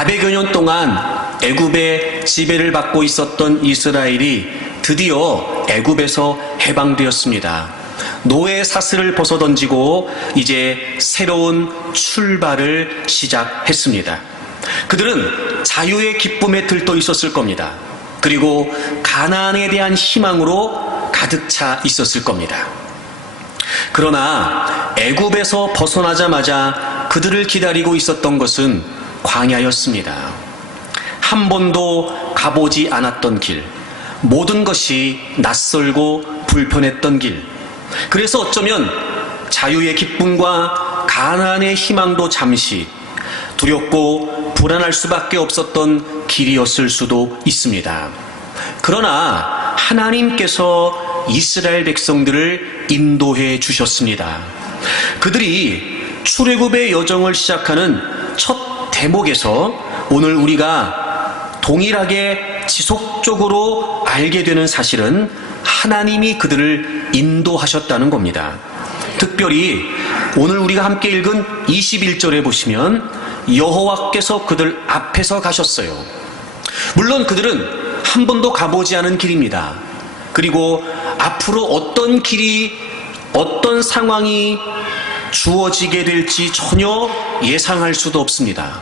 400여 년 동안 애굽의 지배를 받고 있었던 이스라엘이 드디어 애굽에서 해방되었습니다. 노예 사슬을 벗어던지고 이제 새로운 출발을 시작했습니다. 그들은 자유의 기쁨에 들떠 있었을 겁니다. 그리고 가나안에 대한 희망으로 가득 차 있었을 겁니다. 그러나 애굽에서 벗어나자마자 그들을 기다리고 있었던 것은 광야였습니다. 한 번도 가보지 않았던 길, 모든 것이 낯설고 불편했던 길, 그래서 어쩌면 자유의 기쁨과 가나안의 희망도 잠시 두렵고 불안할 수밖에 없었던 길이었을 수도 있습니다. 그러나 하나님께서 이스라엘 백성들을 인도해 주셨습니다. 그들이 출애굽의 여정을 시작하는 첫 대목에서 오늘 우리가 동일하게 지속적으로 알게 되는 사실은 하나님이 그들을 인도하셨다는 겁니다. 특별히 오늘 우리가 함께 읽은 21절에 보시면 여호와께서 그들 앞에서 가셨어요. 물론 그들은 한 번도 가보지 않은 길입니다. 그리고 앞으로 어떤 길이, 어떤 상황이 주어지게 될지 전혀 예상할 수도 없습니다.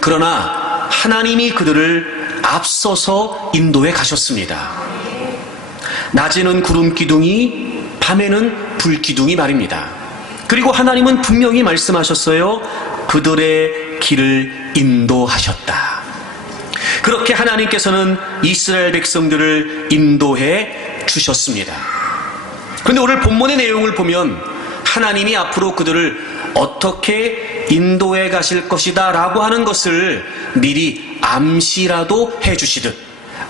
그러나 하나님이 그들을 앞서서 인도해 가셨습니다. 낮에는 구름 기둥이, 밤에는 불 기둥이 말입니다. 그리고 하나님은 분명히 말씀하셨어요. 그들의 길을 인도하셨다. 그렇게 하나님께서는 이스라엘 백성들을 인도해 주셨습니다. 그런데 오늘 본문의 내용을 보면 하나님이 앞으로 그들을 어떻게 인도해 가실 것이다 라고 하는 것을 미리 암시라도 해주시듯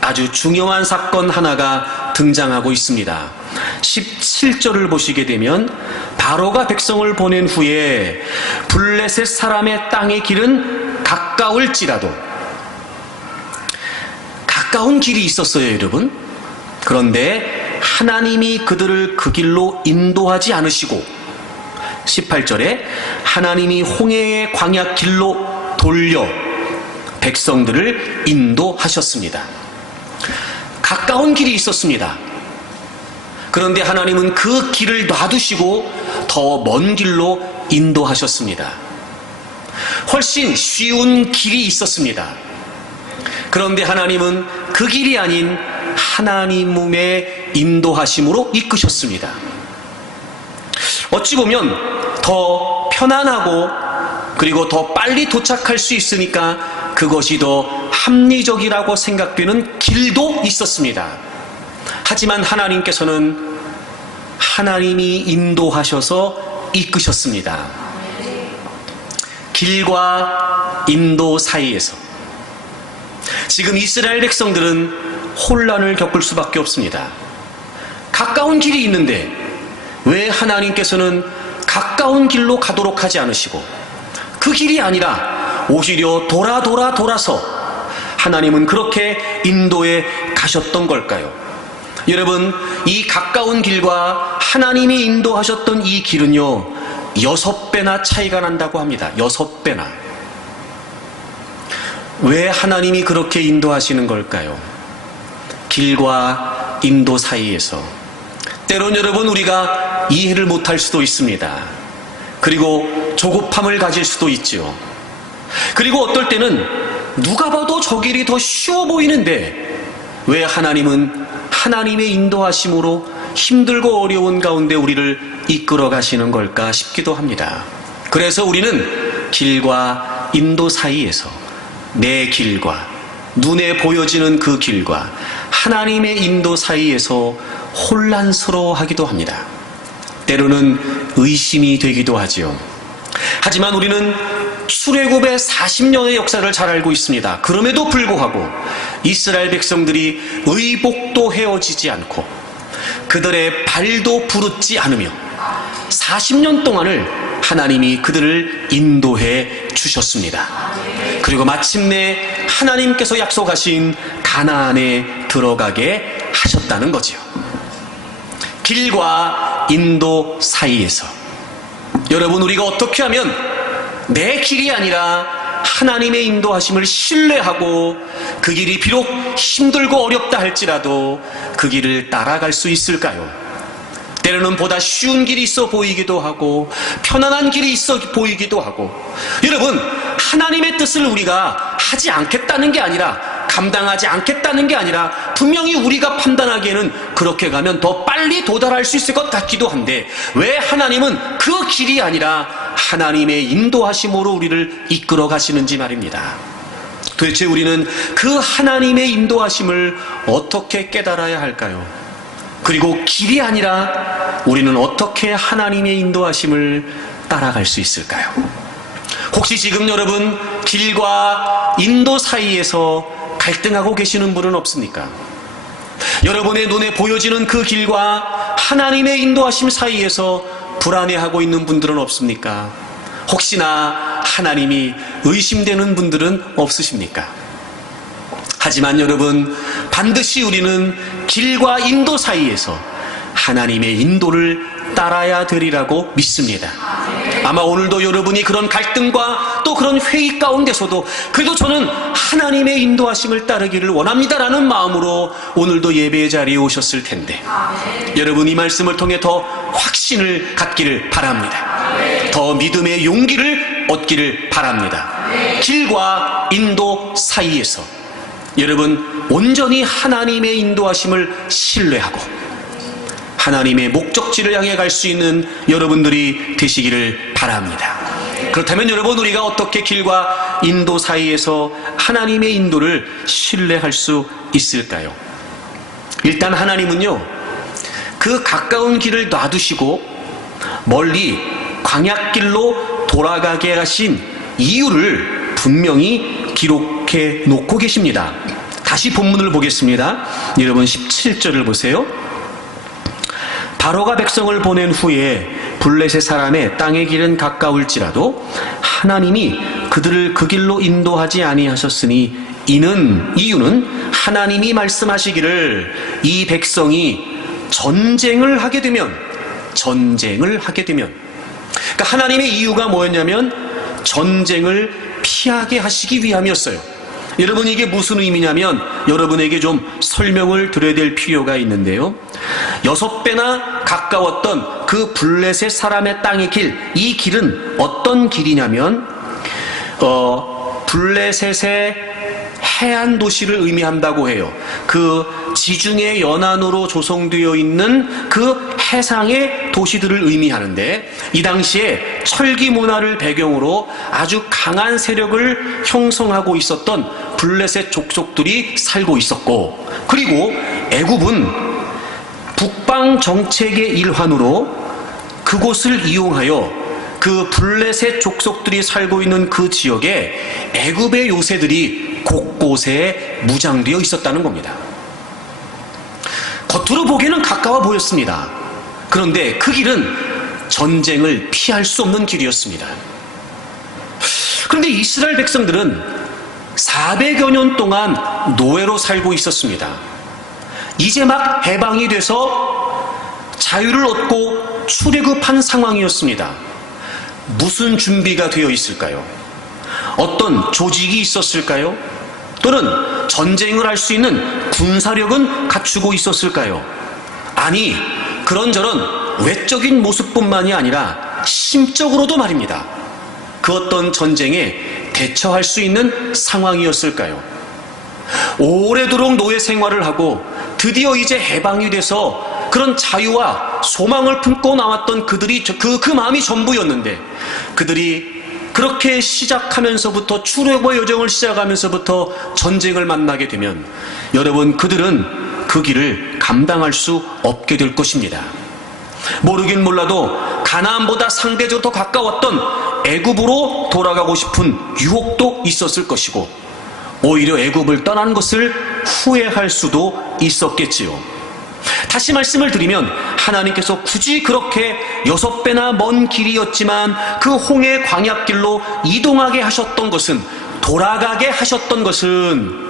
아주 중요한 사건 하나가 등장하고 있습니다. 17절을 보시게 되면 바로가 백성을 보낸 후에 블레셋 사람의 땅의 길은 가까울지라도, 가까운 길이 있었어요, 여러분. 그런데 하나님이 그들을 그 길로 인도하지 않으시고 18절에 하나님이 홍해의 광야 길로 돌려 백성들을 인도하셨습니다. 가까운 길이 있었습니다. 그런데 하나님은 그 길을 놔두시고 더 먼 길로 인도하셨습니다. 훨씬 쉬운 길이 있었습니다. 그런데 하나님은 그 길이 아닌 하나님의 인도하심으로 이끄셨습니다. 어찌 보면 더 편안하고 그리고 더 빨리 도착할 수 있으니까 그것이 더 합리적이라고 생각되는 길도 있었습니다. 하지만 하나님께서는 하나님이 인도하셔서 이끄셨습니다. 길과 인도 사이에서 지금 이스라엘 백성들은 혼란을 겪을 수밖에 없습니다. 가까운 길이 있는데 왜 하나님께서는 가까운 길로 가도록 하지 않으시고 그 길이 아니라 오히려 돌아서 하나님은 그렇게 인도해 가셨던 걸까요? 여러분, 이 가까운 길과 하나님이 인도하셨던 이 길은요 6배나 차이가 난다고 합니다. 6배나. 왜 하나님이 그렇게 인도하시는 걸까요? 길과 인도 사이에서 때론 여러분 우리가 이해를 못할 수도 있습니다. 그리고 조급함을 가질 수도 있죠. 그리고 어떨 때는 누가 봐도 저 길이 더 쉬워 보이는데 왜 하나님은 하나님의 인도하심으로 힘들고 어려운 가운데 우리를 이끌어 가시는 걸까 싶기도 합니다. 그래서 우리는 길과 인도 사이에서 내 길과 눈에 보여지는 그 길과 하나님의 인도 사이에서 혼란스러워하기도 합니다. 때로는 의심이 되기도 하지요. 하지만 우리는 출애굽의 40년의 역사를 잘 알고 있습니다. 그럼에도 불구하고 이스라엘 백성들이 의복도 헤어지지 않고 그들의 발도 부르지 않으며 40년 동안을 하나님이 그들을 인도해 주셨습니다. 그리고 마침내 하나님께서 약속하신 가나안에 들어가게 하셨다는 거지요. 길과 인도 사이에서 여러분, 우리가 어떻게 하면 내 길이 아니라 하나님의 인도하심을 신뢰하고 그 길이 비록 힘들고 어렵다 할지라도 그 길을 따라갈 수 있을까요? 때로는 보다 쉬운 길이 있어 보이기도 하고 편안한 길이 있어 보이기도 하고, 여러분, 하나님의 뜻을 우리가 하지 않겠다는 게 아니라, 감당하지 않겠다는 게 아니라, 분명히 우리가 판단하기에는 그렇게 가면 더 빨리 도달할 수 있을 것 같기도 한데, 왜 하나님은 그 길이 아니라 하나님의 인도하심으로 우리를 이끌어 가시는지 말입니다. 도대체 우리는 그 하나님의 인도하심을 어떻게 깨달아야 할까요? 그리고 길이 아니라 우리는 어떻게 하나님의 인도하심을 따라갈 수 있을까요? 혹시 지금 여러분 길과 인도 사이에서 갈등하고 계시는 분은 없습니까? 여러분의 눈에 보여지는 그 길과 하나님의 인도하심 사이에서 불안해하고 있는 분들은 없습니까? 혹시나 하나님이 의심되는 분들은 없으십니까? 하지만 여러분, 반드시 우리는 길과 인도 사이에서 하나님의 인도를 따라야 되리라고 믿습니다. 아마 오늘도 여러분이 그런 갈등과 또 그런 회의 가운데서도 그래도 저는 하나님의 인도하심을 따르기를 원합니다라는 마음으로 오늘도 예배의 자리에 오셨을 텐데, 여러분, 이 말씀을 통해 더 확신을 갖기를 바랍니다. 더 믿음의 용기를 얻기를 바랍니다. 길과 인도 사이에서 여러분 온전히 하나님의 인도하심을 신뢰하고 하나님의 목적지를 향해 갈 수 있는 여러분들이 되시기를 바랍니다. 그렇다면 여러분, 우리가 어떻게 길과 인도 사이에서 하나님의 인도를 신뢰할 수 있을까요? 일단 하나님은요, 그 가까운 길을 놔두시고 멀리 광야길로 돌아가게 하신 이유를 분명히 기록해 놓고 계십니다. 다시 본문을 보겠습니다. 여러분 17절을 보세요. 바로가 백성을 보낸 후에 블레셋 사람의 땅의 길은 가까울지라도 하나님이 그들을 그 길로 인도하지 아니하셨으니 이유는 하나님이 말씀하시기를 이 백성이 전쟁을 하게 되면 그러니까 하나님의 이유가 뭐였냐면 전쟁을 피하게 하시기 위함이었어요. 여러분, 이게 무슨 의미냐면 여러분에게 좀 설명을 드려야 될 필요가 있는데요, 6배나 가까웠던 그 블레셋 사람의 땅의 길, 이 길은 어떤 길이냐면 블레셋의 해안 도시를 의미한다고 해요. 그 지중해 연안으로 조성되어 있는 그 해상의 도시들을 의미하는데, 이 당시에 철기 문화를 배경으로 아주 강한 세력을 형성하고 있었던 블레셋 족속들이 살고 있었고, 그리고 애굽은 북방 정책의 일환으로 그곳을 이용하여 그 블레셋 족속들이 살고 있는 그 지역에 애굽의 요새들이 곳곳에 무장되어 있었다는 겁니다. 겉으로 보기에는 가까워 보였습니다. 그런데 그 길은 전쟁을 피할 수 없는 길이었습니다. 그런데 이스라엘 백성들은 400여 년 동안 노예로 살고 있었습니다. 이제 막 해방이 돼서 자유를 얻고 출애굽한 상황이었습니다. 무슨 준비가 되어 있을까요? 어떤 조직이 있었을까요? 또는 전쟁을 할 수 있는 군사력은 갖추고 있었을까요? 아니, 그런저런 외적인 모습뿐만이 아니라 심적으로도 말입니다. 그 어떤 전쟁에 대처할 수 있는 상황이었을까요? 오래도록 노예 생활을 하고 드디어 이제 해방이 돼서 그런 자유와 소망을 품고 나왔던 그들이 그 마음이 전부였는데, 그들이 그렇게 시작하면서부터 출애굽의 여정을 시작하면서부터 전쟁을 만나게 되면 여러분, 그들은 그 길을 감당할 수 없게 될 것입니다. 모르긴 몰라도 가나안보다 상대적으로 더 가까웠던 애굽으로 돌아가고 싶은 유혹도 있었을 것이고, 오히려 애굽을 떠난 것을 후회할 수도 있었겠지요. 다시 말씀을 드리면 하나님께서 굳이 그렇게 6배나 먼 길이었지만 그 홍해 광야길로 이동하게 하셨던 것은, 돌아가게 하셨던 것은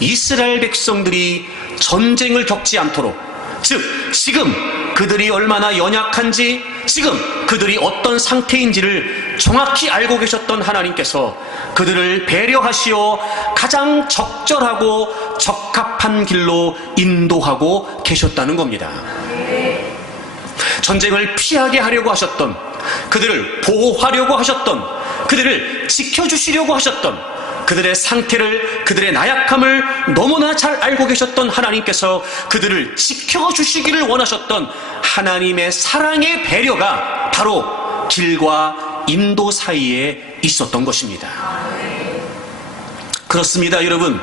이스라엘 백성들이 전쟁을 겪지 않도록, 즉 지금 그들이 얼마나 연약한지, 지금 그들이 어떤 상태인지를 정확히 알고 계셨던 하나님께서 그들을 배려하시어 가장 적절하고 적합한 길로 인도하고 계셨다는 겁니다. 전쟁을 피하게 하려고 하셨던, 그들을 보호하려고 하셨던, 그들을 지켜주시려고 하셨던, 그들의 상태를, 그들의 나약함을 너무나 잘 알고 계셨던 하나님께서 그들을 지켜주시기를 원하셨던 하나님의 사랑의 배려가 바로 길과 인도 사이에 있었던 것입니다. 그렇습니다, 여러분.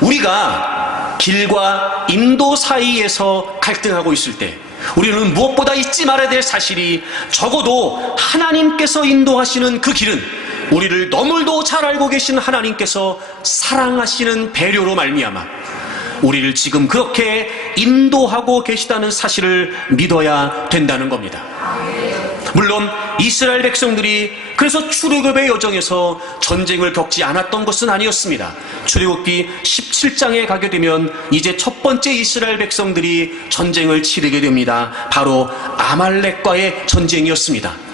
우리가 길과 인도 사이에서 갈등하고 있을 때 우리는 무엇보다 잊지 말아야 될 사실이, 적어도 하나님께서 인도하시는 그 길은 우리를 너무도 잘 알고 계신 하나님께서 사랑하시는 배려로 말미암아 우리를 지금 그렇게 인도하고 계시다는 사실을 믿어야 된다는 겁니다. 물론 이스라엘 백성들이 그래서 출애굽의 여정에서 전쟁을 겪지 않았던 것은 아니었습니다. 출애굽기 17장에 가게 되면 이제 첫 번째 이스라엘 백성들이 전쟁을 치르게 됩니다. 바로 아말렉과의 전쟁이었습니다.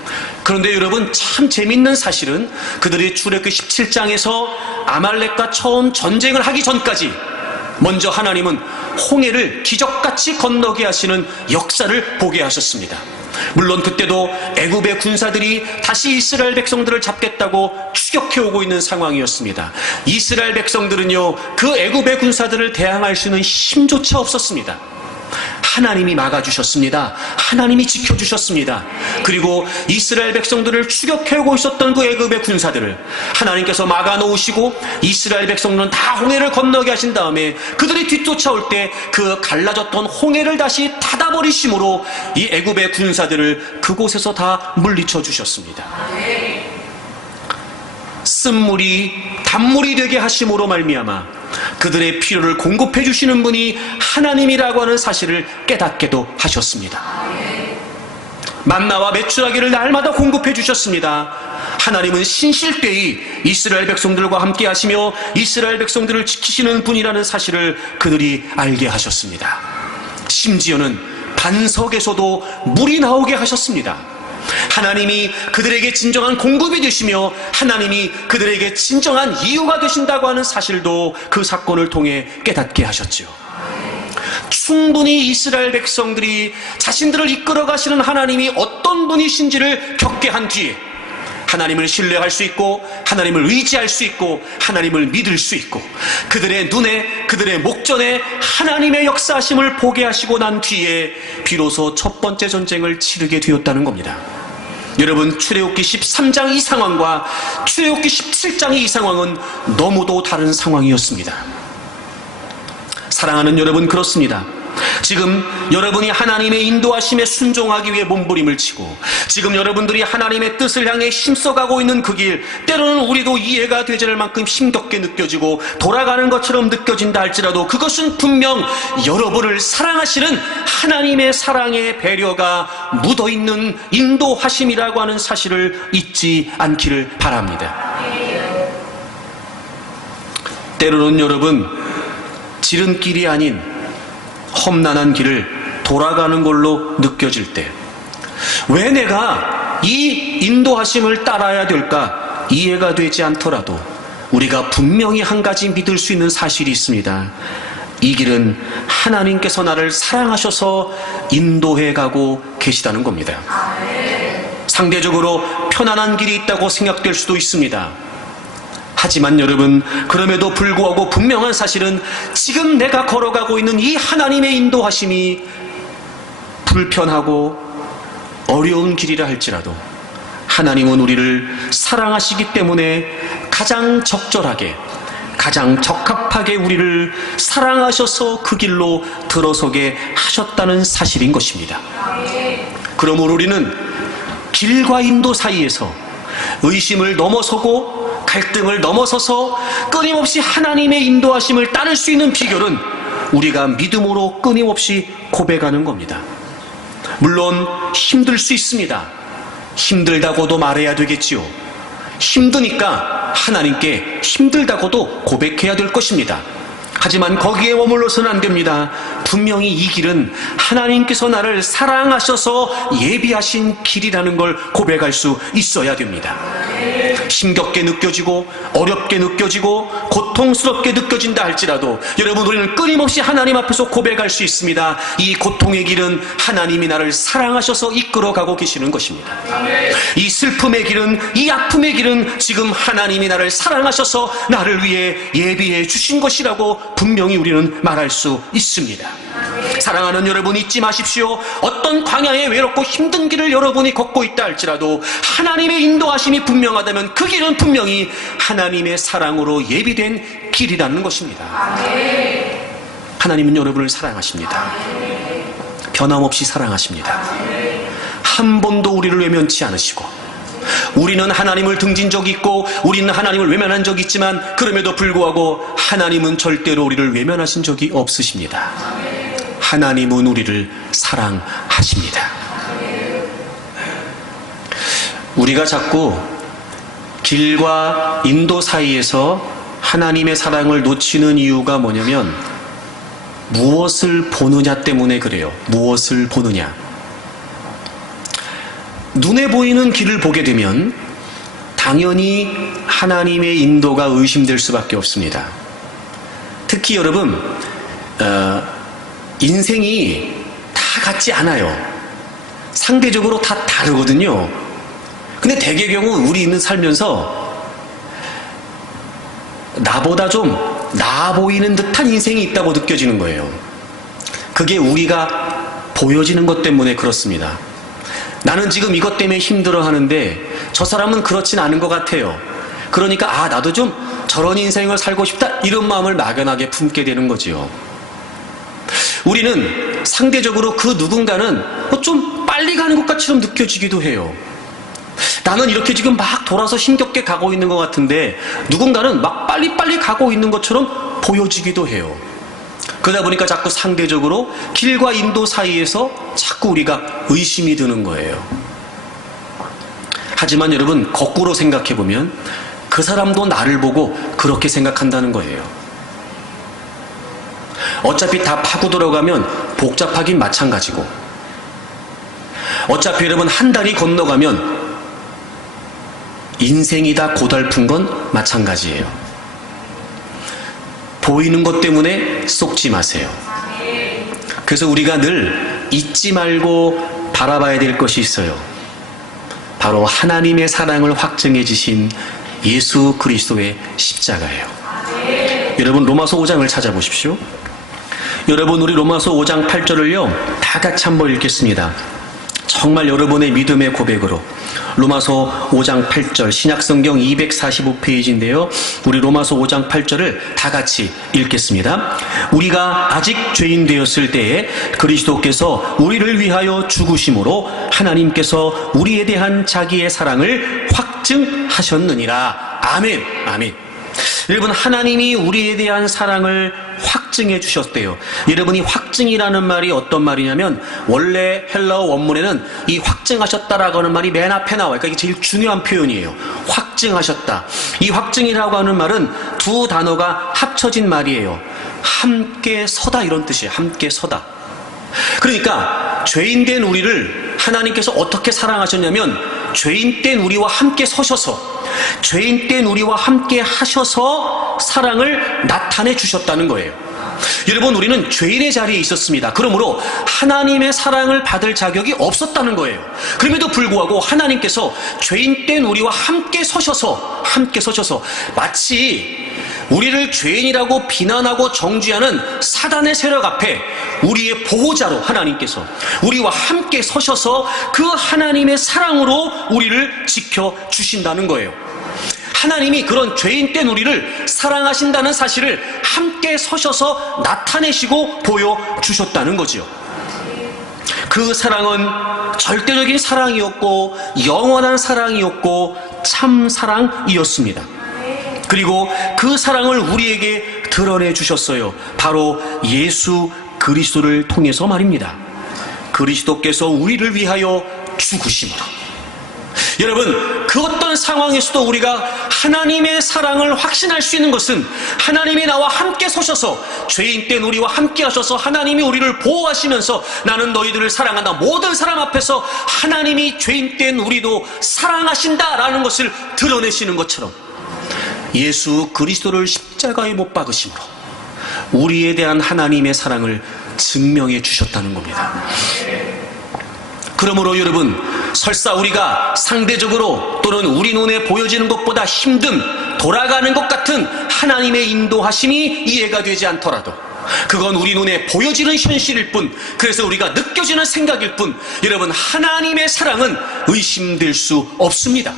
그런데 여러분, 참 재밌는 사실은 그들이 출애굽기 17장에서 아말렉과 처음 전쟁을 하기 전까지 먼저 하나님은 홍해를 기적같이 건너게 하시는 역사를 보게 하셨습니다. 물론 그때도 애굽의 군사들이 다시 이스라엘 백성들을 잡겠다고 추격해오고 있는 상황이었습니다. 이스라엘 백성들은요, 그 애굽의 군사들을 대항할 수 있는 힘조차 없었습니다. 하나님이 막아주셨습니다. 하나님이 지켜주셨습니다. 그리고 이스라엘 백성들을 추격해오고 있었던 그 애굽의 군사들을 하나님께서 막아놓으시고 이스라엘 백성들은 다 홍해를 건너게 하신 다음에 그들이 뒤쫓아올 때 그 갈라졌던 홍해를 다시 닫아버리심으로 이 애굽의 군사들을 그곳에서 다 물리쳐 주셨습니다. 쓴물이 단물이 되게 하심으로 말미암아 그들의 필요를 공급해 주시는 분이 하나님이라고 하는 사실을 깨닫게도 하셨습니다. 만나와 메추라기를 날마다 공급해 주셨습니다. 하나님은 신실되이 이스라엘 백성들과 함께 하시며 이스라엘 백성들을 지키시는 분이라는 사실을 그들이 알게 하셨습니다. 심지어는 반석에서도 물이 나오게 하셨습니다. 하나님이 그들에게 진정한 공급이 되시며 하나님이 그들에게 진정한 이유가 되신다고 하는 사실도 그 사건을 통해 깨닫게 하셨죠. 충분히 이스라엘 백성들이 자신들을 이끌어 가시는 하나님이 어떤 분이신지를 겪게 한 뒤에 하나님을 신뢰할 수 있고 하나님을 의지할 수 있고 하나님을 믿을 수 있고 그들의 눈에, 그들의 목전에 하나님의 역사하심을 보게 하시고 난 뒤에 비로소 첫 번째 전쟁을 치르게 되었다는 겁니다. 여러분, 출애굽기 13장 이 상황과 출애굽기 17장의 이 상황은 너무도 다른 상황이었습니다. 사랑하는 여러분, 그렇습니다. 지금 여러분이 하나님의 인도하심에 순종하기 위해 몸부림을 치고 지금 여러분들이 하나님의 뜻을 향해 힘써가고 있는 그 길, 때로는 우리도 이해가 되지 않을 만큼 힘겹게 느껴지고 돌아가는 것처럼 느껴진다 할지라도 그것은 분명 여러분을 사랑하시는 하나님의 사랑의 배려가 묻어있는 인도하심이라고 하는 사실을 잊지 않기를 바랍니다. 때로는 여러분, 지름길이 아닌 험난한 길을 돌아가는 걸로 느껴질 때 왜 내가 이 인도하심을 따라야 될까 이해가 되지 않더라도 우리가 분명히 한 가지 믿을 수 있는 사실이 있습니다. 이 길은 하나님께서 나를 사랑하셔서 인도해 가고 계시다는 겁니다. 상대적으로 편안한 길이 있다고 생각될 수도 있습니다. 하지만 여러분, 그럼에도 불구하고 분명한 사실은 지금 내가 걸어가고 있는 이 하나님의 인도하심이 불편하고 어려운 길이라 할지라도 하나님은 우리를 사랑하시기 때문에 가장 적절하게, 가장 적합하게 우리를 사랑하셔서 그 길로 들어서게 하셨다는 사실인 것입니다. 그러므로 우리는 길과 인도 사이에서 의심을 넘어서고 갈등을 넘어서서 끊임없이 하나님의 인도하심을 따를 수 있는 비결은 우리가 믿음으로 끊임없이 고백하는 겁니다. 물론 힘들 수 있습니다. 힘들다고도 말해야 되겠지요. 힘드니까 하나님께 힘들다고도 고백해야 될 것입니다. 하지만 거기에 머물러서는 안 됩니다. 분명히 이 길은 하나님께서 나를 사랑하셔서 예비하신 길이라는 걸 고백할 수 있어야 됩니다. 힘겹게 느껴지고 어렵게 느껴지고 고통스럽게 느껴진다 할지라도 여러분, 우리는 끊임없이 하나님 앞에서 고백할 수 있습니다. 이 고통의 길은 하나님이 나를 사랑하셔서 이끌어가고 계시는 것입니다. 이 슬픔의 길은, 이 아픔의 길은 지금 하나님이 나를 사랑하셔서 나를 위해 예비해 주신 것이라고 분명히 우리는 말할 수 있습니다. 사랑하는 여러분, 잊지 마십시오. 어떤 광야에 외롭고 힘든 길을 여러분이 걷고 있다 할지라도 하나님의 인도하심이 분명하다면 그 길은 분명히 하나님의 사랑으로 예비된 길이라는 것입니다. 하나님은 여러분을 사랑하십니다. 변함없이 사랑하십니다. 한 번도 우리를 외면치 않으시고, 우리는 하나님을 등진 적이 있고 우리는 하나님을 외면한 적이 있지만 그럼에도 불구하고 하나님은 절대로 우리를 외면하신 적이 없으십니다. 하나님은 우리를 사랑하십니다. 우리가 자꾸 길과 인도 사이에서 하나님의 사랑을 놓치는 이유가 뭐냐면 무엇을 보느냐 때문에 그래요. 무엇을 보느냐. 눈에 보이는 길을 보게 되면 당연히 하나님의 인도가 의심될 수밖에 없습니다. 특히 여러분, 인생이 다 같지 않아요. 상대적으로 다 다르거든요. 근데 대개 경우 우리는 살면서 나보다 좀 나아 보이는 듯한 인생이 있다고 느껴지는 거예요. 그게 우리가 보여지는 것 때문에 그렇습니다. 나는 지금 이것 때문에 힘들어 하는데 저 사람은 그렇진 않은 것 같아요. 그러니까 나도 좀 저런 인생을 살고 싶다, 이런 마음을 막연하게 품게 되는 거지요. 우리는 상대적으로 그 누군가는 좀 빨리 가는 것 같이 좀 느껴지기도 해요. 나는 이렇게 지금 막 돌아서 힘겹게 가고 있는 것 같은데 누군가는 막 빨리빨리 가고 있는 것처럼 보여지기도 해요. 그러다 보니까 자꾸 상대적으로 길과 인도 사이에서 자꾸 우리가 의심이 드는 거예요. 하지만 여러분, 거꾸로 생각해보면 그 사람도 나를 보고 그렇게 생각한다는 거예요. 어차피 다 파고 들어가면 복잡하긴 마찬가지고, 어차피 여러분 한 달이 건너가면 인생이 다 고달픈 건 마찬가지예요. 보이는 것 때문에 속지 마세요. 그래서 우리가 늘 잊지 말고 바라봐야 될 것이 있어요. 바로 하나님의 사랑을 확증해 주신 예수 그리스도의 십자가예요. 여러분, 로마서 5장을 찾아보십시오. 여러분, 우리 로마서 5장 8절을요 다 같이 한번 읽겠습니다. 정말 여러분의 믿음의 고백으로 로마서 5장 8절, 신약성경 245페이지인데요. 우리 로마서 5장 8절을 다 같이 읽겠습니다. 우리가 아직 죄인 되었을 때에 그리스도께서 우리를 위하여 죽으심으로 하나님께서 우리에 대한 자기의 사랑을 확증하셨느니라. 아멘. 아멘. 여러분, 하나님이 우리에 대한 사랑을 확증해 주셨대요. 여러분, 이 확증이라는 말이 어떤 말이냐면 원래 헬라어 원문에는 이 확증하셨다라고 하는 말이 맨 앞에 나와요. 그러니까 이게 제일 중요한 표현이에요. 확증하셨다. 이 확증이라고 하는 말은 두 단어가 합쳐진 말이에요. 함께 서다, 이런 뜻이에요. 함께 서다. 그러니까 죄인된 우리를 하나님께서 어떻게 사랑하셨냐면 죄인된 우리와 함께 서셔서, 죄인된 우리와 함께 하셔서 사랑을 나타내 주셨다는 거예요. 여러분, 우리는 죄인의 자리에 있었습니다. 그러므로 하나님의 사랑을 받을 자격이 없었다는 거예요. 그럼에도 불구하고 하나님께서 죄인된 우리와 함께 서셔서 마치 우리를 죄인이라고 비난하고 정죄하는 사단의 세력 앞에 우리의 보호자로 하나님께서 우리와 함께 서셔서 그 하나님의 사랑으로 우리를 지켜주신다는 거예요. 하나님이 그런 죄인된 우리를 사랑하신다는 사실을 함께 서셔서 나타내시고 보여주셨다는 거지요. 그 사랑은 절대적인 사랑이었고 영원한 사랑이었고 참 사랑이었습니다. 그리고 그 사랑을 우리에게 드러내 주셨어요. 바로 예수 그리스도를 통해서 말입니다. 그리스도께서 우리를 위하여 죽으심으로. 여러분, 그 어떤 상황에서도 우리가 하나님의 사랑을 확신할 수 있는 것은 하나님이 나와 함께 서셔서 죄인 된 우리와 함께 하셔서 하나님이 우리를 보호하시면서 나는 너희들을 사랑한다. 모든 사람 앞에서 하나님이 죄인 된 우리도 사랑하신다라는 것을 드러내시는 것처럼 예수 그리스도를 십자가에 못 박으심으로 우리에 대한 하나님의 사랑을 증명해 주셨다는 겁니다. 그러므로 여러분, 설사 우리가 상대적으로 또는 우리 눈에 보여지는 것보다 힘든 돌아가는 것 같은 하나님의 인도하심이 이해가 되지 않더라도 그건 우리 눈에 보여지는 현실일 뿐, 그래서 우리가 느껴지는 생각일 뿐, 여러분, 하나님의 사랑은 의심될 수 없습니다.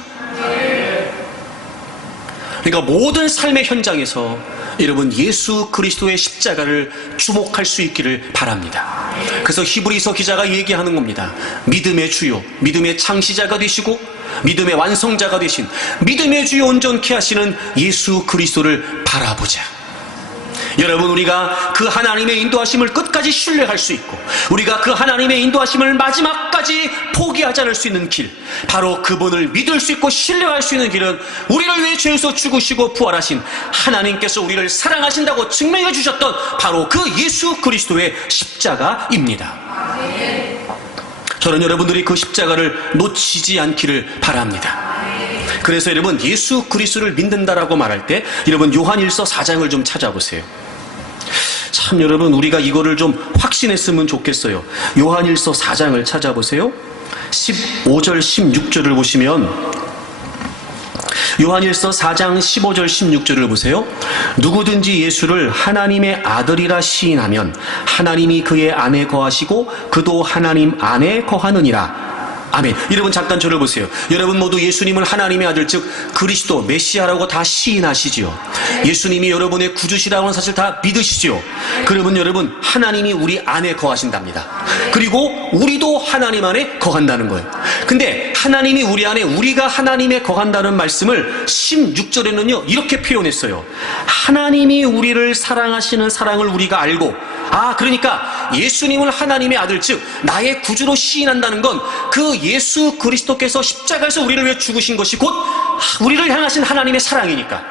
그러니까 모든 삶의 현장에서 여러분 예수 그리스도의 십자가를 주목할 수 있기를 바랍니다. 그래서 히브리서 기자가 얘기하는 겁니다. 믿음의 주요, 믿음의 창시자가 되시고 믿음의 완성자가 되신 믿음의 주요 온전케 하시는 예수 그리스도를 바라보자. 여러분, 우리가 그 하나님의 인도하심을 끝까지 신뢰할 수 있고 우리가 그 하나님의 인도하심을 마지막까지 포기하지 않을 수 있는 길, 바로 그분을 믿을 수 있고 신뢰할 수 있는 길은 우리를 위해 죄에서 죽으시고 부활하신 하나님께서 우리를 사랑하신다고 증명해 주셨던 바로 그 예수 그리스도의 십자가입니다. 저는 여러분들이 그 십자가를 놓치지 않기를 바랍니다. 그래서 여러분, 예수 그리스도를 믿는다라고 말할 때 여러분 요한일서 4장을 좀 찾아보세요. 참 여러분, 우리가 이거를 좀 확신했으면 좋겠어요. 요한일서 4장을 찾아보세요. 15절 16절을 보시면, 요한일서 4장 15절 16절을 보세요. 누구든지 예수를 하나님의 아들이라 시인하면 하나님이 그의 안에 거하시고 그도 하나님 안에 거하느니라. 아멘. 여러분, 잠깐 저를 보세요. 여러분 모두 예수님을 하나님의 아들, 즉 그리스도 메시아라고 다 시인하시지요. 예수님이 여러분의 구주시라고는 사실 다 믿으시지요. 그러면 여러분, 하나님이 우리 안에 거하신답니다. 그리고 우리도 하나님 안에 거한다는 거예요. 근데 하나님이 우리 안에, 우리가 하나님에 거한다는 말씀을 16절에는요 이렇게 표현했어요. 하나님이 우리를 사랑하시는 사랑을 우리가 알고, 그러니까 예수님을 하나님의 아들, 즉 나의 구주로 시인한다는 건 그 예수 그리스도께서 십자가에서 우리를 위해 죽으신 것이 곧 우리를 향하신 하나님의 사랑이니까,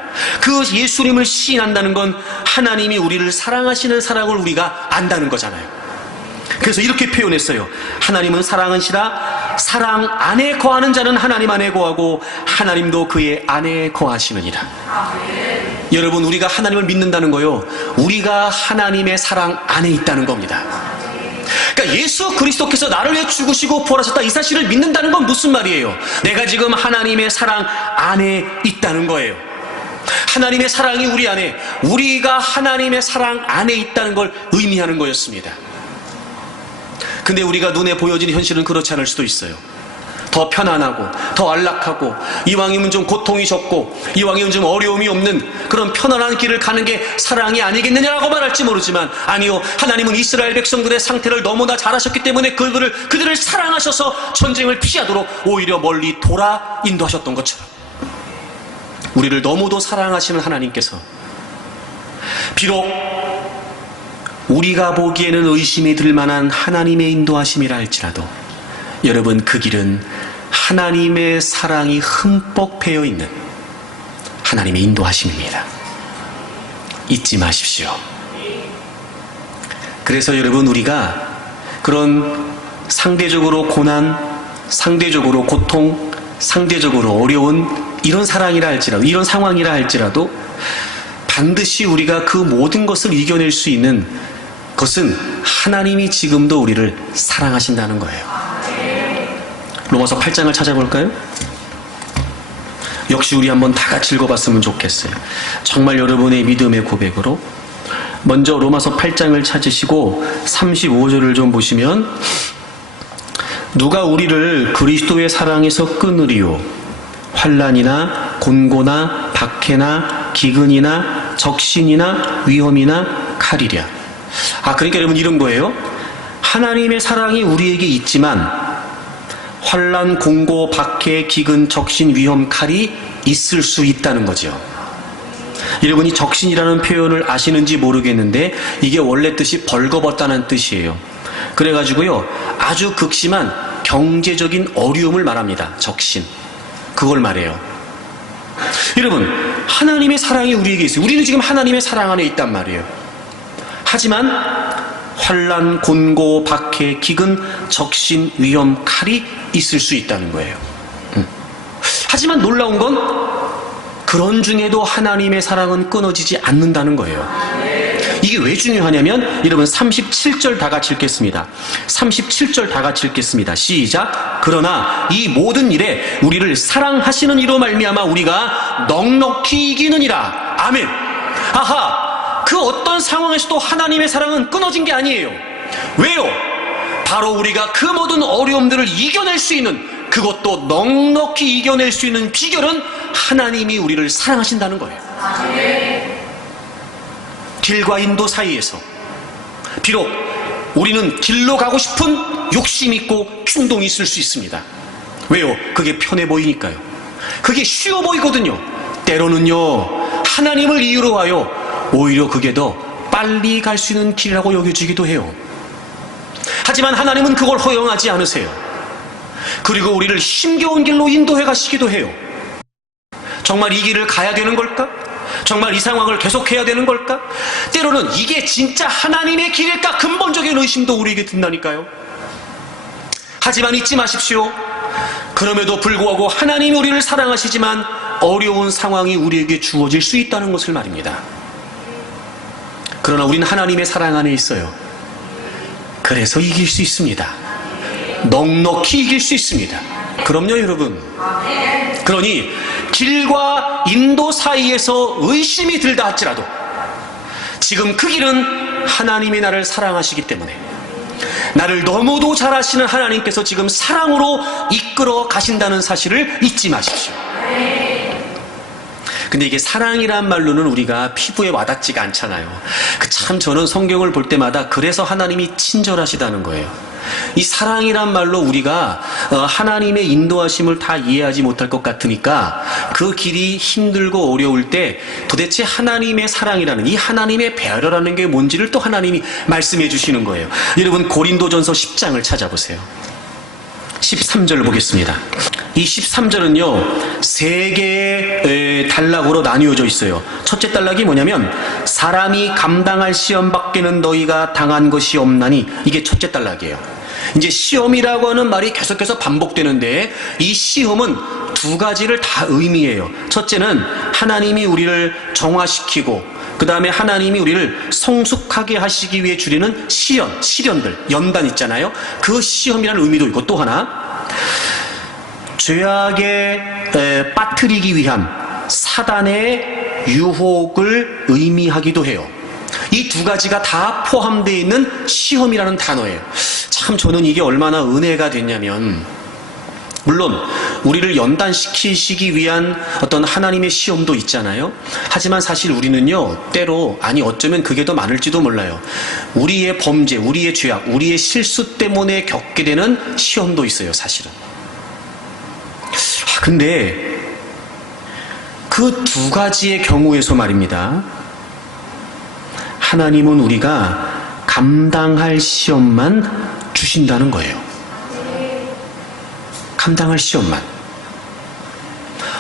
그 예수님을 시인한다는 건 하나님이 우리를 사랑하시는 사랑을 우리가 안다는 거잖아요. 그래서 이렇게 표현했어요. 하나님은 사랑은시라 사랑 안에 거하는 자는 하나님 안에 거하고 하나님도 그의 안에 거하시느니라. 여러분, 우리가 하나님을 믿는다는 거요, 우리가 하나님의 사랑 안에 있다는 겁니다. 그러니까 예수 그리스도께서 나를 위해 죽으시고 부활하셨다, 이 사실을 믿는다는 건 무슨 말이에요? 내가 지금 하나님의 사랑 안에 있다는 거예요. 하나님의 사랑이 우리 안에, 우리가 하나님의 사랑 안에 있다는 걸 의미하는 거였습니다. 근데 우리가 눈에 보여지는 현실은 그렇지 않을 수도 있어요. 더 편안하고 더 안락하고 이왕이면 좀 고통이 적고 이왕이면 좀 어려움이 없는 그런 편안한 길을 가는 게 사랑이 아니겠느냐라고 말할지 모르지만, 아니요, 하나님은 이스라엘 백성들의 상태를 너무나 잘 아셨기 때문에 그들을 사랑하셔서 전쟁을 피하도록 오히려 멀리 돌아 인도하셨던 것처럼 우리를 너무도 사랑하시는 하나님께서 비록 우리가 보기에는 의심이 들 만한 하나님의 인도하심이라 할지라도 여러분, 그 길은 하나님의 사랑이 흠뻑 배어 있는 하나님의 인도하심입니다. 잊지 마십시오. 그래서 여러분, 우리가 그런 상대적으로 고난, 상대적으로 고통, 상대적으로 어려운 이런 사랑이라 할지라도, 이런 상황이라 할지라도 반드시 우리가 그 모든 것을 이겨낼 수 있는 것은 하나님이 지금도 우리를 사랑하신다는 거예요. 로마서 8장을 찾아볼까요? 역시 우리 한번 다 같이 읽어봤으면 좋겠어요. 정말 여러분의 믿음의 고백으로. 먼저 로마서 8장을 찾으시고 35절을 좀 보시면, 누가 우리를 그리스도의 사랑에서 끊으리요? 환난이나 곤고나 박해나 기근이나 적신이나 위험이나 칼이랴. 그러니까 여러분, 이런 거예요. 하나님의 사랑이 우리에게 있지만 환난, 공고, 박해, 기근, 적신, 위험, 칼이 있을 수 있다는 거죠. 여러분이 적신이라는 표현을 아시는지 모르겠는데 이게 원래 뜻이 벌거벗다는 뜻이에요. 그래가지고요, 아주 극심한 경제적인 어려움을 말합니다. 적신. 그걸 말해요. 여러분, 하나님의 사랑이 우리에게 있어요. 우리는 지금 하나님의 사랑 안에 있단 말이에요. 하지만 환난, 곤고, 박해, 기근, 적신, 위험, 칼이 있을 수 있다는 거예요. 하지만 놀라운 건 그런 중에도 하나님의 사랑은 끊어지지 않는다는 거예요. 이게 왜 중요하냐면 여러분 37절 다 같이 읽겠습니다. 37절 다 같이 읽겠습니다. 시작. 그러나 이 모든 일에 우리를 사랑하시는 이로 말미암아 우리가 넉넉히 이기느니라. 아멘. 아하, 그 어떤 상황에서도 하나님의 사랑은 끊어진 게 아니에요. 왜요? 바로 우리가 그 모든 어려움들을 이겨낼 수 있는, 그것도 넉넉히 이겨낼 수 있는 비결은 하나님이 우리를 사랑하신다는 거예요. 길과 인도 사이에서 비록 우리는 길로 가고 싶은 욕심이 있고 충동이 있을 수 있습니다. 왜요? 그게 편해 보이니까요. 그게 쉬워 보이거든요. 때로는요, 하나님을 이유로 하여 오히려 그게 더 빨리 갈 수 있는 길이라고 여겨지기도 해요. 하지만 하나님은 그걸 허용하지 않으세요. 그리고 우리를 힘겨운 길로 인도해 가시기도 해요. 정말 이 길을 가야 되는 걸까? 정말 이 상황을 계속해야 되는 걸까? 때로는 이게 진짜 하나님의 길일까? 근본적인 의심도 우리에게 든다니까요. 하지만 잊지 마십시오. 그럼에도 불구하고 하나님이 우리를 사랑하시지만 어려운 상황이 우리에게 주어질 수 있다는 것을 말입니다. 그러나 우리는 하나님의 사랑 안에 있어요. 그래서 이길 수 있습니다. 넉넉히 이길 수 있습니다. 그럼요, 여러분. 그러니 길과 인도 사이에서 의심이 들다 할지라도 지금 그 길은 하나님이 나를 사랑하시기 때문에, 나를 너무도 잘 아시는 하나님께서 지금 사랑으로 이끌어 가신다는 사실을 잊지 마십시오. 근데 이게 사랑이란 말로는 우리가 피부에 와닿지가 않잖아요. 참 저는 성경을 볼 때마다 그래서 하나님이 친절하시다는 거예요. 이 사랑이란 말로 우리가 하나님의 인도하심을 다 이해하지 못할 것 같으니까 그 길이 힘들고 어려울 때 도대체 하나님의 사랑이라는, 이 하나님의 배려라는 게 뭔지를 또 하나님이 말씀해 주시는 거예요. 여러분 고린도전서 10장을 찾아보세요. 13절 보겠습니다. 이 13절은요, 세 개의 단락으로 나뉘어져 있어요. 첫째 단락이 뭐냐면, 사람이 감당할 시험 밖에는 너희가 당한 것이 없나니, 이게 첫째 단락이에요. 이제 시험이라고 하는 말이 계속해서 반복되는데, 이 시험은 두 가지를 다 의미해요. 첫째는 하나님이 우리를 정화시키고, 그 다음에 하나님이 우리를 성숙하게 하시기 위해 주리는 시련들, 연단 있잖아요. 그 시험이라는 의미도 있고, 또 하나, 죄악에 빠뜨리기 위한 사단의 유혹을 의미하기도 해요. 이 두 가지가 다 포함되어 있는 시험이라는 단어예요. 참 저는 이게 얼마나 은혜가 됐냐면, 물론 우리를 연단시키시기 위한 어떤 하나님의 시험도 있잖아요. 하지만 사실 우리는요, 때로, 아니 어쩌면 그게 더 많을지도 몰라요. 우리의 범죄, 우리의 죄악, 우리의 실수 때문에 겪게 되는 시험도 있어요, 사실은. 근데 그 두 가지의 경우에서 말입니다, 하나님은 우리가 감당할 시험만 주신다는 거예요. 감당할 시험만.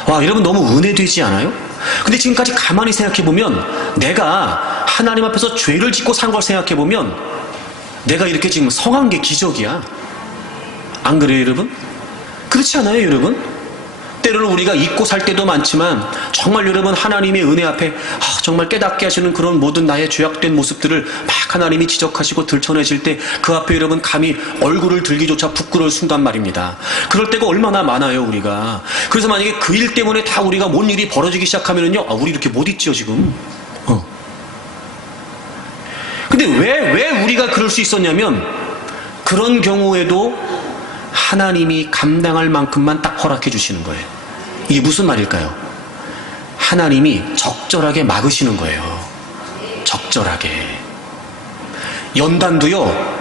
와, 여러분 너무 은혜되지 않아요? 근데 지금까지 가만히 생각해보면, 내가 하나님 앞에서 죄를 짓고 산 걸 생각해보면 내가 이렇게 지금 성한 게 기적이야. 안 그래요, 여러분? 그렇지 않아요, 여러분? 때로는 우리가 잊고 살 때도 많지만 정말 여러분 하나님의 은혜 앞에 정말 깨닫게 하시는 그런 모든 나의 죄악된 모습들을 막 하나님이 지적하시고 들춰내실 때 그 앞에 여러분 감히 얼굴을 들기조차 부끄러울 순간 말입니다. 그럴 때가 얼마나 많아요, 우리가. 그래서 만약에 그 일 때문에 다 우리가 뭔 일이 벌어지기 시작하면은요, 우리 이렇게 못 있지요 지금. 근데 왜 우리가 그럴 수 있었냐면, 그런 경우에도 하나님이 감당할 만큼만 딱 허락해 주시는 거예요. 이게 무슨 말일까요? 하나님이 적절하게 막으시는 거예요. 적절하게. 연단도요,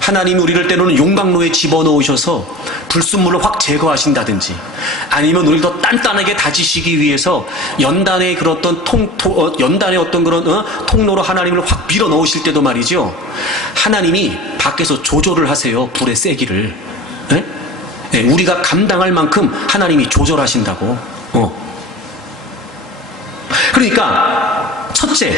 하나님이 우리를 때로는 용광로에 집어넣으셔서 불순물을 확 제거하신다든지, 아니면 우리를 더 단단하게 다지시기 위해서 연단의 그런 연단의 어떤 그런 통로로 하나님을 확 밀어 넣으실 때도 말이죠, 하나님이 밖에서 조절을 하세요. 불의 세기를. 네? 예, 우리가 감당할 만큼 하나님이 조절하신다고. 그러니까 첫째,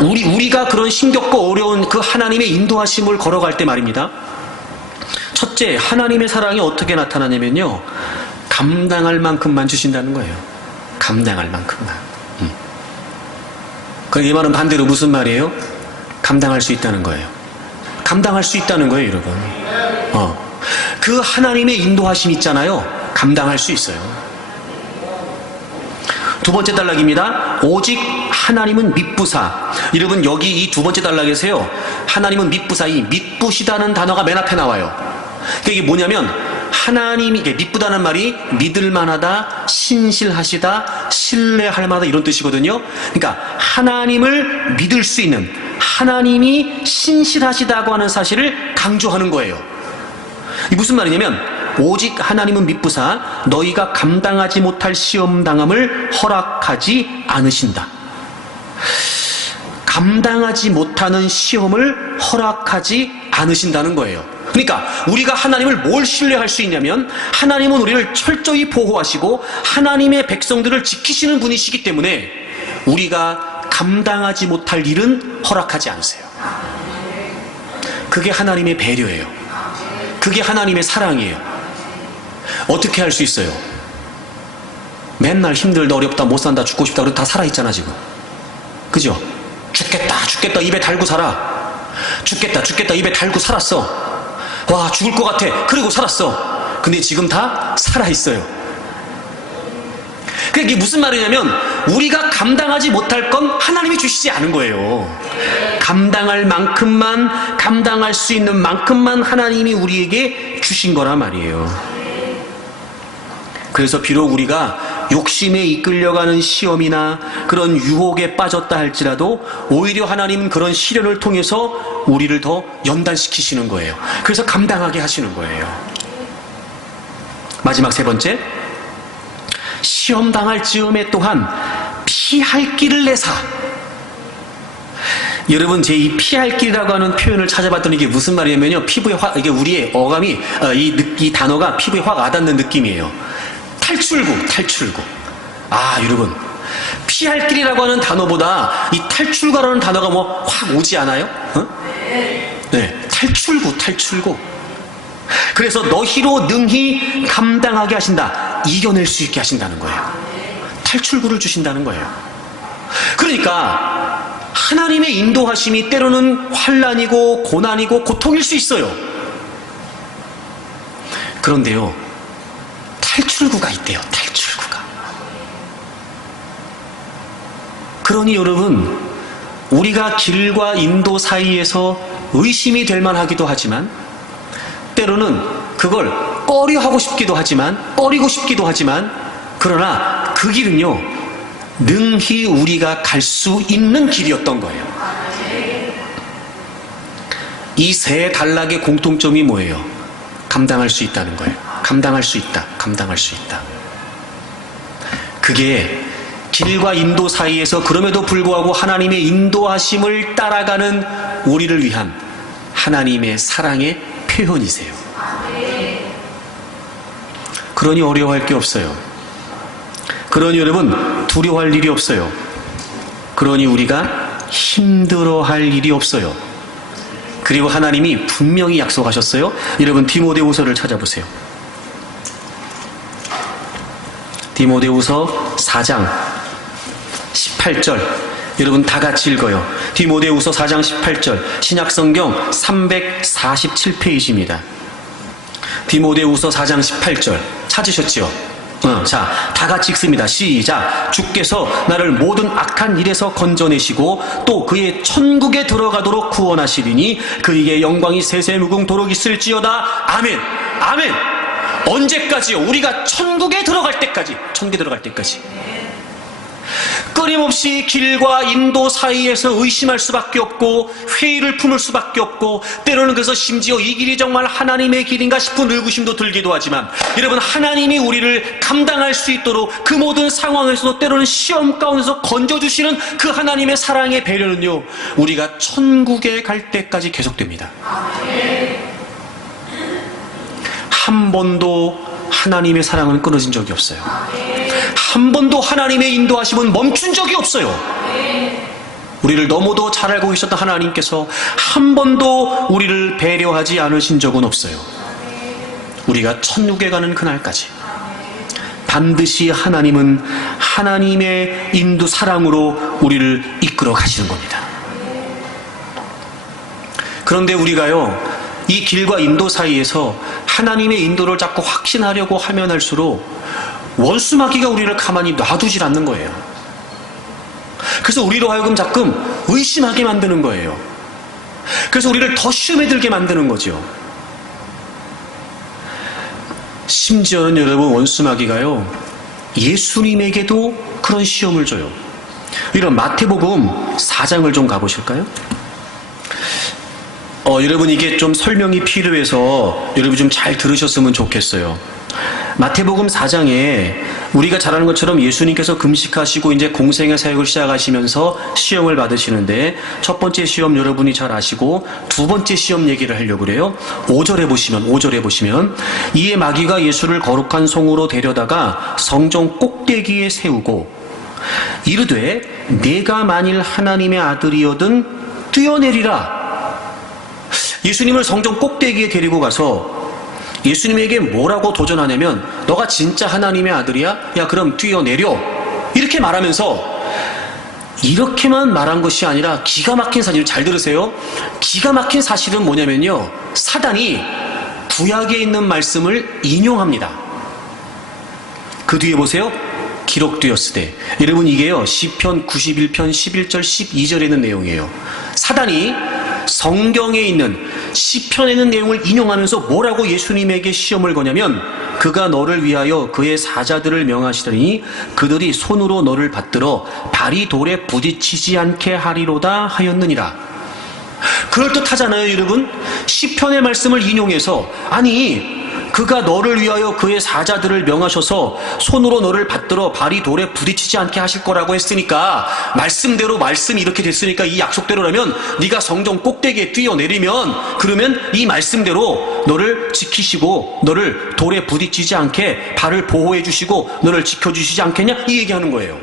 우리가 그런 힘겹고 어려운 그 하나님의 인도하심을 걸어갈 때 말입니다. 첫째, 하나님의 사랑이 어떻게 나타나냐면요, 감당할 만큼만 주신다는 거예요. 감당할 만큼만. 이 말은 반대로 무슨 말이에요? 감당할 수 있다는 거예요. 감당할 수 있다는 거예요, 여러분. 그 하나님의 인도하심 있잖아요. 감당할 수 있어요. 두 번째 단락입니다. 오직 하나님은 미쁘사. 여러분, 여기 이 두 번째 단락에서요, 하나님은 미쁘사, 이 미쁘시다는 단어가 맨 앞에 나와요. 그러니까 이게 뭐냐면, 하나님이, 미쁘다는 말이 믿을만하다, 신실하시다, 신뢰할 만하다, 이런 뜻이거든요. 그러니까 하나님을 믿을 수 있는, 하나님이 신실하시다고 하는 사실을 강조하는 거예요. 이 무슨 말이냐면, 오직 하나님은 미쁘사 너희가 감당하지 못할 시험당함을 허락하지 않으신다. 감당하지 못하는 시험을 허락하지 않으신다는 거예요. 그러니까 우리가 하나님을 뭘 신뢰할 수 있냐면, 하나님은 우리를 철저히 보호하시고 하나님의 백성들을 지키시는 분이시기 때문에 우리가 감당하지 못할 일은 허락하지 않으세요. 그게 하나님의 배려예요. 그게 하나님의 사랑이에요. 어떻게 할 수 있어요? 맨날 힘들다, 어렵다, 못 산다, 죽고 싶다, 그래도 다 살아있잖아 지금. 그죠? 죽겠다 입에 달고 살아. 죽겠다 입에 달고 살았어. 와, 죽을 것 같아. 그리고 살았어. 근데 지금 다 살아있어요. 그게 무슨 말이냐면, 우리가 감당하지 못할 건 하나님이 주시지 않은 거예요. 감당할 만큼만, 감당할 수 있는 만큼만 하나님이 우리에게 주신 거란 말이에요. 그래서 비록 우리가 욕심에 이끌려가는 시험이나 그런 유혹에 빠졌다 할지라도 오히려 하나님은 그런 시련을 통해서 우리를 더 연단시키시는 거예요. 그래서 감당하게 하시는 거예요. 마지막 세 번째, 시험 당할 즈음에 또한 피할 길을 내사. 여러분, 제 이 피할 길이라고 하는 표현을 찾아봤더니 이게 무슨 말이냐면요, 피부에 이게 우리의 어감이, 이 단어가 피부에 확 와닿는 느낌이에요. 탈출구. 아, 여러분, 피할 길이라고 하는 단어보다 이 탈출구라는 단어가 뭐 확 오지 않아요? 네, 탈출구. 그래서 너희로 능히 감당하게 하신다. 이겨낼 수 있게 하신다는 거예요. 탈출구를 주신다는 거예요. 그러니까 하나님의 인도하심이 때로는 환난이고 고난이고 고통일 수 있어요. 그런데요, 탈출구가 있대요. 탈출구가. 그러니 여러분, 우리가 길과 인도 사이에서 의심이 될 만하기도 하지만, 때로는 그걸 꺼리고 싶기도 하지만, 그러나 그 길은요, 능히 우리가 갈 수 있는 길이었던 거예요. 이 세 단락의 공통점이 뭐예요? 감당할 수 있다는 거예요. 감당할 수 있다. 그게 길과 인도 사이에서 그럼에도 불구하고 하나님의 인도하심을 따라가는 우리를 위한 하나님의 사랑의 표현이세요. 그러니 어려워할 게 없어요. 그러니 여러분, 두려워할 일이 없어요. 그러니 우리가 힘들어할 일이 없어요. 그리고 하나님이 분명히 약속하셨어요. 여러분, 디모데후서를 찾아보세요. 디모데후서 4장 18절, 여러분 다 같이 읽어요. 디모데후서 4장 18절, 신약성경 347페이지입니다. 디모데후서 4장 18절 찾으셨지요? 자, 다 같이 읽습니다. 시작. 주께서 나를 모든 악한 일에서 건져내시고 또 그의 천국에 들어가도록 구원하시리니 그에게 영광이 세세무궁토록 있을지어다. 아멘. 아멘. 언제까지요? 우리가 천국에 들어갈 때까지. 끊임없이 길과 인도 사이에서 의심할 수밖에 없고 회의를 품을 수밖에 없고, 때로는 그래서 심지어 이 길이 정말 하나님의 길인가 싶은 의구심도 들기도 하지만, 여러분, 하나님이 우리를 감당할 수 있도록 그 모든 상황에서도 때로는 시험 가운데서 건져주시는 그 하나님의 사랑의 배려는요, 우리가 천국에 갈 때까지 계속됩니다. 한 번도 하나님의 사랑은 끊어진 적이 없어요. 한 번도 하나님의 인도하심은 멈춘 적이 없어요. 우리를 너무도 잘 알고 계셨던 하나님께서 한 번도 우리를 배려하지 않으신 적은 없어요. 우리가 천국에 가는 그날까지 반드시 하나님은 하나님의 인도 사랑으로 우리를 이끌어 가시는 겁니다. 그런데 우리가요, 이 길과 인도 사이에서 하나님의 인도를 자꾸 확신하려고 하면 할수록 원수 마귀가 우리를 가만히 놔두질 않는 거예요. 그래서 우리로 하여금 자꾸 의심하게 만드는 거예요. 그래서 우리를 더 시험에 들게 만드는 거죠. 심지어는 여러분, 원수 마귀가요, 예수님에게도 그런 시험을 줘요. 이런 마태복음 4장을 좀 가보실까요? 여러분, 이게 좀 설명이 필요해서 여러분 좀 잘 들으셨으면 좋겠어요. 마태복음 4장에 우리가 잘 아는 것처럼 예수님께서 금식하시고 이제 공생의 사역을 시작하시면서 시험을 받으시는데, 첫 번째 시험 여러분이 잘 아시고 두 번째 시험 얘기를 하려고 그래요. 5절에 보시면 이에 마귀가 예수를 거룩한 성으로 데려다가 성전 꼭대기에 세우고 이르되 내가 만일 하나님의 아들이거든 뛰어내리라. 예수님을 성전 꼭대기에 데리고 가서 예수님에게 뭐라고 도전하냐면, 너가 진짜 하나님의 아들이야? 야, 그럼 뛰어내려. 이렇게 말하면서, 이렇게만 말한 것이 아니라 기가 막힌 사실, 잘 들으세요. 기가 막힌 사실은 뭐냐면요, 사단이 구약에 있는 말씀을 인용합니다. 그 뒤에 보세요. 기록되었으되. 여러분, 이게요, 시편 91편 11절 12절에 있는 내용이에요. 사단이 성경에 있는 시편에 있는 내용을 인용하면서 뭐라고 예수님에게 시험을 거냐면, 그가 너를 위하여 그의 사자들을 명하시더니 그들이 손으로 너를 받들어 발이 돌에 부딪히지 않게 하리로다 하였느니라. 그럴듯하잖아요, 여러분. 시편의 말씀을 인용해서, 아니, 그가 너를 위하여 그의 사자들을 명하셔서 손으로 너를 받들어 발이 돌에 부딪히지 않게 하실 거라고 했으니까, 말씀대로 말씀이 이렇게 됐으니까, 이 약속대로라면 네가 성전 꼭대기에 뛰어내리면, 그러면 이 말씀대로 너를 지키시고 너를 돌에 부딪히지 않게 발을 보호해 주시고 너를 지켜주시지 않겠냐? 이 얘기하는 거예요.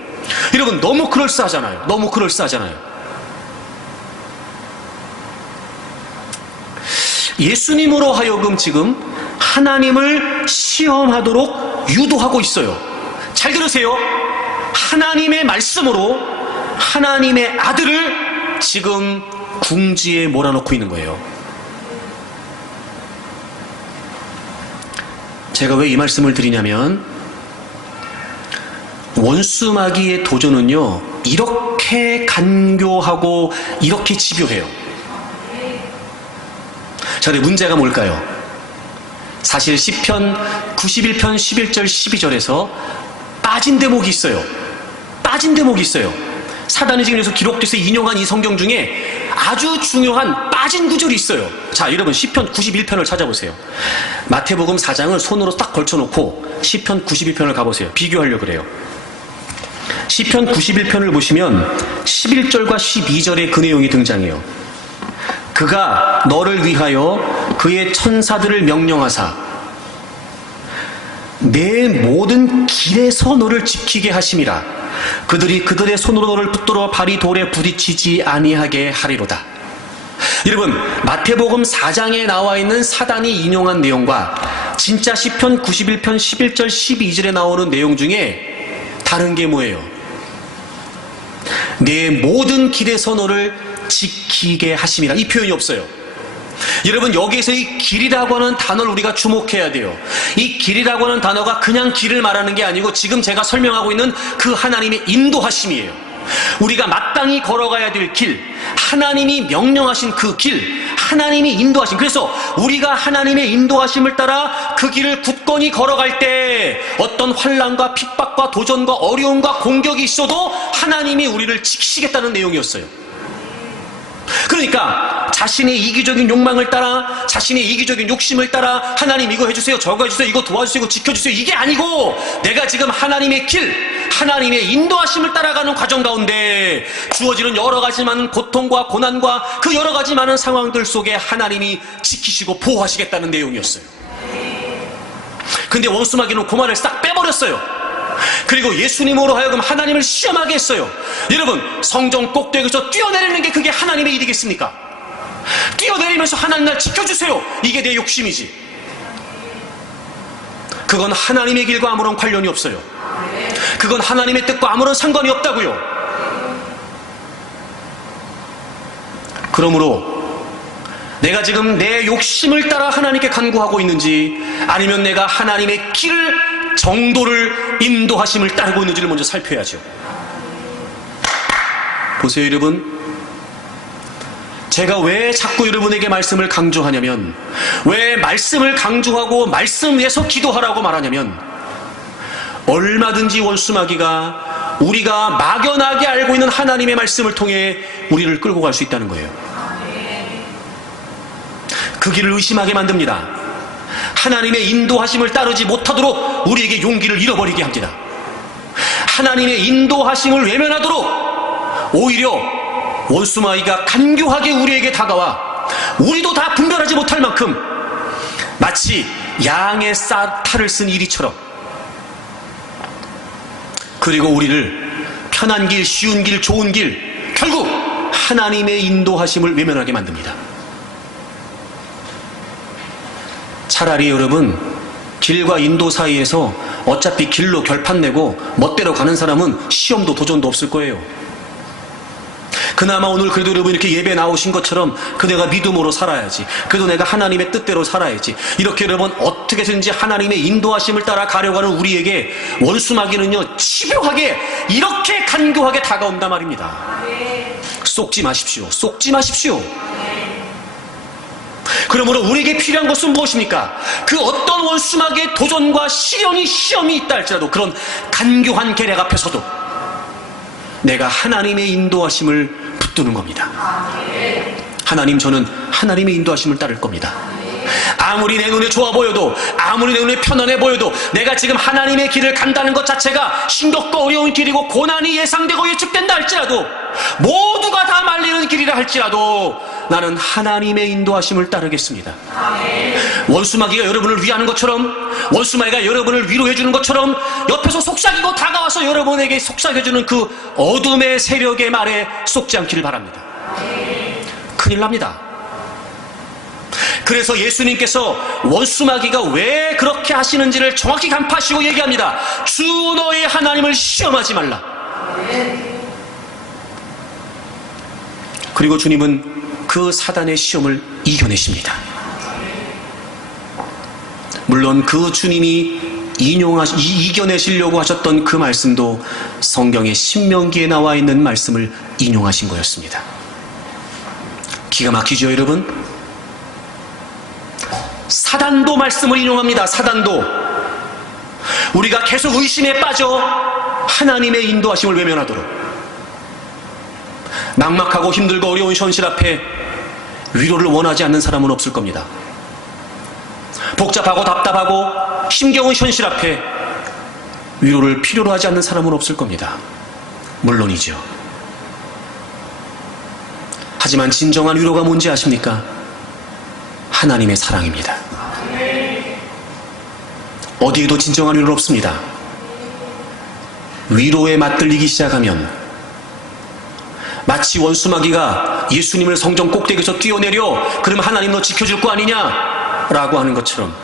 여러분, 너무 그럴싸하잖아요. 너무 그럴싸하잖아요. 예수님으로 하여금 지금 하나님을 시험하도록 유도하고 있어요. 잘 들으세요. 하나님의 말씀으로 하나님의 아들을 지금 궁지에 몰아넣고 있는 거예요. 제가 왜 이 말씀을 드리냐면, 원수 마귀의 도전은요, 이렇게 간교하고 이렇게 집요해요. 자, 근데 문제가 뭘까요? 사실 시편 91편 11절 12절에서 빠진 대목이 있어요. 빠진 대목이 있어요. 사단이 지금 여기서 기록돼서 인용한 이 성경 중에 아주 중요한 빠진 구절이 있어요. 자, 여러분, 시편 91편을 찾아보세요. 마태복음 4장을 손으로 딱 걸쳐놓고 시편 91편을 가보세요. 비교하려고 그래요. 시편 91편을 보시면 11절과 12절에 그 내용이 등장해요. 그가 너를 위하여 그의 천사들을 명령하사 내 모든 길에서 너를 지키게 하심이라. 그들이 그들의 손으로 너를 붙들어 발이 돌에 부딪히지 아니하게 하리로다. 여러분, 마태복음 4장에 나와 있는 사단이 인용한 내용과 진짜 시편 91편 11절 12절에 나오는 내용 중에 다른 게 뭐예요? 내 모든 길에서 너를 지키게 하심이라. 이 표현이 없어요. 여러분, 여기에서 이 길이라고 하는 단어를 우리가 주목해야 돼요. 이 길이라고 하는 단어가 그냥 길을 말하는 게 아니고 지금 제가 설명하고 있는 그 하나님의 인도하심이에요. 우리가 마땅히 걸어가야 될 길, 하나님이 명령하신 그 길, 하나님이 인도하신. 그래서 우리가 하나님의 인도하심을 따라 그 길을 굳건히 걸어갈 때 어떤 환난과 핍박과 도전과 어려움과 공격이 있어도 하나님이 우리를 지키시겠다는 내용이었어요. 그러니까 자신의 이기적인 욕망을 따라, 자신의 이기적인 욕심을 따라 하나님 이거 해주세요, 저거 해주세요, 이거 도와주세요, 이거 지켜주세요, 이게 아니고 내가 지금 하나님의 길, 하나님의 인도하심을 따라가는 과정 가운데 주어지는 여러 가지 많은 고통과 고난과 그 여러 가지 많은 상황들 속에 하나님이 지키시고 보호하시겠다는 내용이었어요. 근데 원수 마귀는 그 말을 싹 빼버렸어요. 그리고 예수님으로 하여금 하나님을 시험하게 했어요. 여러분, 성전 꼭대기에서 뛰어내리는 게 그게 하나님의 일이겠습니까? 뛰어내리면서 하나님 날 지켜주세요, 이게 내 욕심이지. 그건 하나님의 길과 아무런 관련이 없어요. 그건 하나님의 뜻과 아무런 상관이 없다고요. 그러므로 내가 지금 내 욕심을 따라 하나님께 간구하고 있는지, 아니면 내가 하나님의 길을, 정도를, 인도하심을 따르고 있는지를 먼저 살펴야죠. 보세요 여러분, 제가 왜 자꾸 여러분에게 말씀을 강조하냐면, 왜 말씀을 강조하고 말씀 위에서 기도하라고 말하냐면, 얼마든지 원수마귀가 우리가 막연하게 알고 있는 하나님의 말씀을 통해 우리를 끌고 갈 수 있다는 거예요. 그 길을 의심하게 만듭니다. 하나님의 인도하심을 따르지 못하도록 우리에게 용기를 잃어버리게 합니다. 하나님의 인도하심을 외면하도록 오히려 원수마귀가 간교하게 우리에게 다가와 우리도 다 분별하지 못할 만큼 마치 양의 탈을 쓴 이리처럼, 그리고 우리를 편한 길, 쉬운 길, 좋은 길, 결국 하나님의 인도하심을 외면하게 만듭니다. 차라리 여러분, 길과 인도 사이에서 어차피 길로 결판 내고 멋대로 가는 사람은 시험도 도전도 없을 거예요. 그나마 오늘 그래도 여러분 이렇게 예배 나오신 것처럼 그대가 믿음으로 살아야지, 그래도 내가 하나님의 뜻대로 살아야지, 이렇게 여러분 어떻게든지 하나님의 인도하심을 따라 가려고 하는 우리에게 원수마귀는요, 집요하게 이렇게 간교하게 다가온단 말입니다. 속지 마십시오. 속지 마십시오. 그러므로 우리에게 필요한 것은 무엇입니까? 그 어떤 원수마귀의 도전과 시험이 있다 할지라도 그런 간교한 계략 앞에서도 내가 하나님의 인도하심을 붙드는 겁니다. 하나님, 저는 하나님의 인도하심을 따를 겁니다. 아무리 내 눈에 좋아 보여도, 아무리 내 눈에 편안해 보여도, 내가 지금 하나님의 길을 간다는 것 자체가 힘겹고 어려운 길이고 고난이 예상되고 예측된다 할지라도, 모두가 다 말리는 길이라 할지라도 나는 하나님의 인도하심을 따르겠습니다. 원수마귀가 여러분을 위하는 것처럼, 원수마귀가 여러분을 위로해주는 것처럼 옆에서 속삭이고 다가와서 여러분에게 속삭여주는 그 어둠의 세력의 말에 속지 않기를 바랍니다. 큰일 납니다. 그래서 예수님께서 원수마귀가 왜 그렇게 하시는지를 정확히 간파하시고 얘기합니다. 주 너의 하나님을 시험하지 말라. 그리고 주님은 그 사단의 시험을 이겨내십니다. 물론 그 주님이 이겨내시려고 하셨던 그 말씀도 성경의 신명기에 나와 있는 말씀을 인용하신 거였습니다. 기가 막히죠 여러분? 사단도 말씀을 인용합니다. 사단도. 우리가 계속 의심에 빠져 하나님의 인도하심을 외면하도록, 막막하고 힘들고 어려운 현실 앞에 위로를 원하지 않는 사람은 없을 겁니다. 복잡하고 답답하고 힘겨운 현실 앞에 위로를 필요로 하지 않는 사람은 없을 겁니다. 물론이죠. 하지만 진정한 위로가 뭔지 아십니까? 하나님의 사랑입니다. 어디에도 진정한 위로는 없습니다. 위로에 맞들리기 시작하면 마치 원수마귀가 예수님을 성전 꼭대기에서 뛰어내려 그러면 하나님 너 지켜줄 거 아니냐 라고 하는 것처럼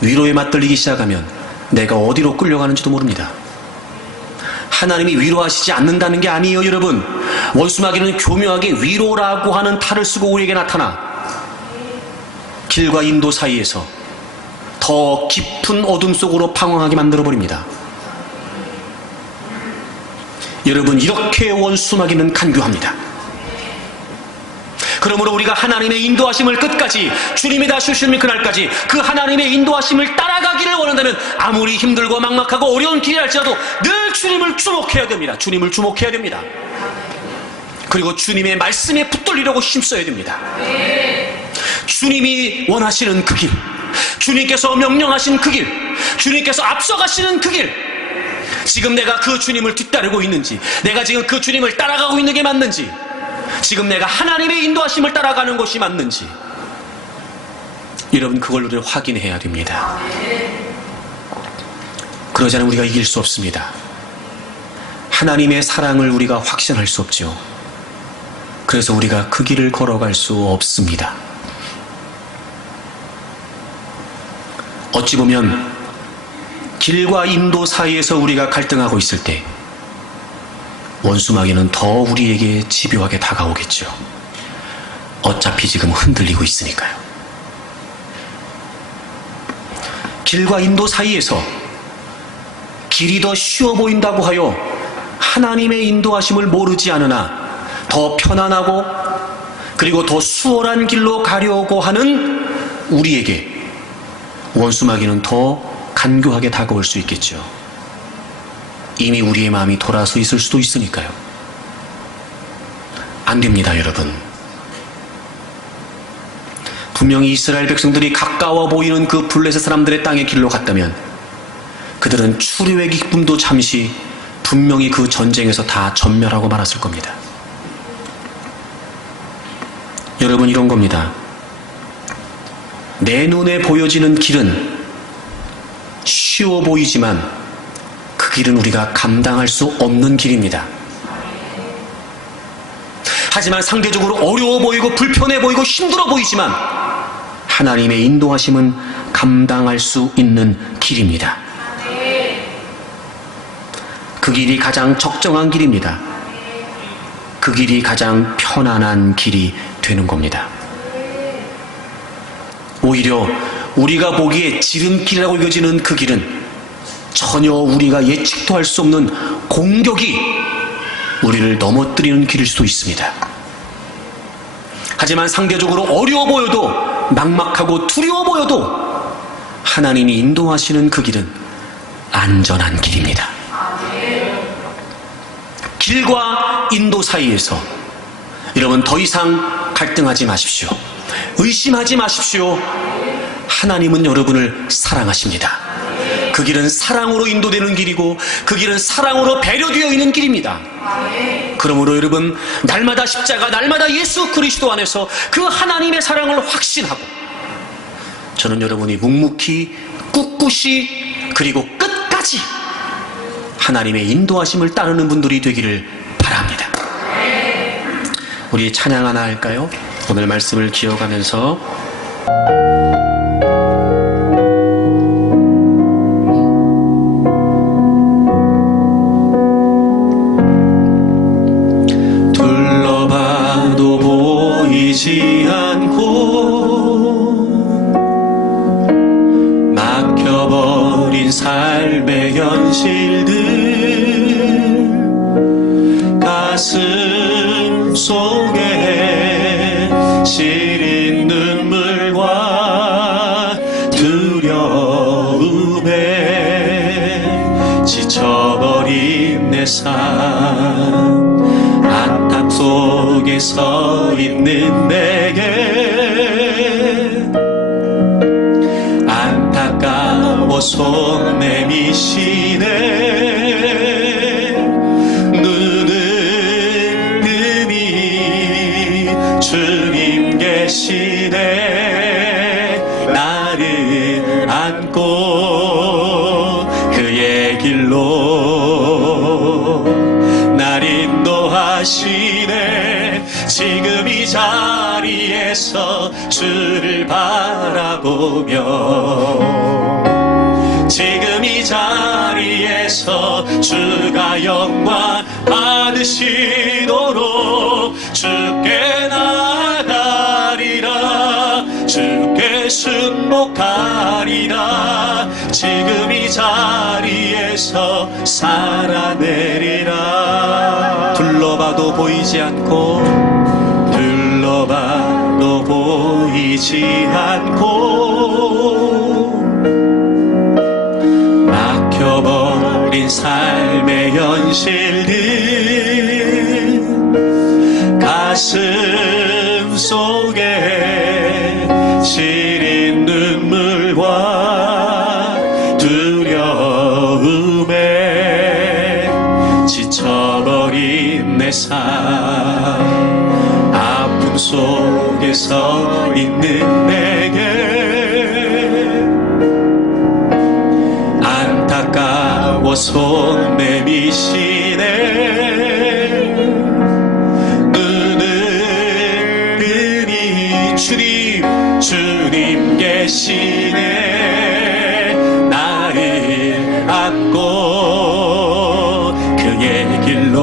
위로에 맞들리기 시작하면 내가 어디로 끌려가는지도 모릅니다. 하나님이 위로하시지 않는다는 게 아니에요 여러분. 원수마귀는 교묘하게 위로라고 하는 탈을 쓰고 우리에게 나타나 길과 인도 사이에서 더 깊은 어둠 속으로 방황하게 만들어버립니다. 여러분, 이렇게 원수마귀는 간교합니다. 그러므로 우리가 하나님의 인도하심을 끝까지, 주님이 다시 오시는 그날까지 그 하나님의 인도하심을 따라가기를 원한다면 아무리 힘들고 막막하고 어려운 길이 할지라도 늘 주님을 주목해야 됩니다. 주님을 주목해야 됩니다. 그리고 주님의 말씀에 붙들리려고 힘써야 됩니다. 주님이 원하시는 그 길, 주님께서 명령하신 그 길, 주님께서 앞서가시는 그 길, 지금 내가 그 주님을 뒤따르고 있는지, 내가 지금 그 주님을 따라가고 있는 게 맞는지, 지금 내가 하나님의 인도하심을 따라가는 것이 맞는지, 여러분 그걸 우리가 확인해야 됩니다. 그러지 않으면 우리가 이길 수 없습니다. 하나님의 사랑을 우리가 확신할 수 없죠. 그래서 우리가 그 길을 걸어갈 수 없습니다. 어찌 보면 길과 인도 사이에서 우리가 갈등하고 있을 때 원수마귀는 더 우리에게 집요하게 다가오겠죠. 어차피 지금 흔들리고 있으니까요. 길과 인도 사이에서 길이 더 쉬워 보인다고 하여 하나님의 인도하심을 모르지 않으나 더 편안하고 그리고 더 수월한 길로 가려고 하는 우리에게 원수마귀는 더 간교하게 다가올 수 있겠죠. 이미 우리의 마음이 돌아서 있을 수도 있으니까요. 안 됩니다, 여러분. 분명히 이스라엘 백성들이 가까워 보이는 그 블레셋 사람들의 땅의 길로 갔다면 그들은 추류의 기쁨도 잠시 분명히 그 전쟁에서 다 전멸하고 말았을 겁니다. 여러분, 이런 겁니다. 내 눈에 보여지는 길은 쉬워 보이지만 그 길은 우리가 감당할 수 없는 길입니다. 하지만 상대적으로 어려워 보이고 불편해 보이고 힘들어 보이지만 하나님의 인도하심은 감당할 수 있는 길입니다. 그 길이 가장 적정한 길입니다. 그 길이 가장 편안한 길이 되는 겁니다. 오히려 우리가 보기에 지름길이라고 여겨지는 그 길은 전혀 우리가 예측도 할 수 없는 공격이 우리를 넘어뜨리는 길일 수도 있습니다. 하지만 상대적으로 어려워 보여도 막막하고 두려워 보여도 하나님이 인도하시는 그 길은 안전한 길입니다. 길과 인도 사이에서 여러분 더 이상 갈등하지 마십시오. 의심하지 마십시오. 하나님은 여러분을 사랑하십니다. 그 길은 사랑으로 인도되는 길이고 그 길은 사랑으로 배려되어 있는 길입니다. 그러므로 여러분 날마다 십자가, 날마다 예수 그리스도 안에서 그 하나님의 사랑을 확신하고 저는 여러분이 묵묵히 꿋꿋이 그리고 끝까지 하나님의 인도하심을 따르는 분들이 되기를 바랍니다. 우리 찬양 하나 할까요? 오늘 말씀을 기억하면서 둘러봐도 보이지 않고 막혀버린 삶의 현실들 가슴 속에 시린 눈물과 두려움에 지쳐버린 내 삶 안팎 속에 서 있는 내게 안타까워 손 내미시네. 주님 계시네. 나를 안고 그의 길로 날 인도하시네. 지금 이 자리에서 주를 바라보며 지금 이 자리에서 주가 영광 받으시도록 주께 나가리라. 주께 순복하리라. 지금 이 자리에서 살아내리라. 둘러봐도 보이지 않고 둘러봐도 보이지 않고 막혀버린 삶의 현실들 가슴 속에 시린 눈물과 두려움에 지쳐버린 내 삶 아픔 속에 서 있는 내게 안타까운 손 내미시네. 은은히 주님 계시네. 나를 안고 그의 길로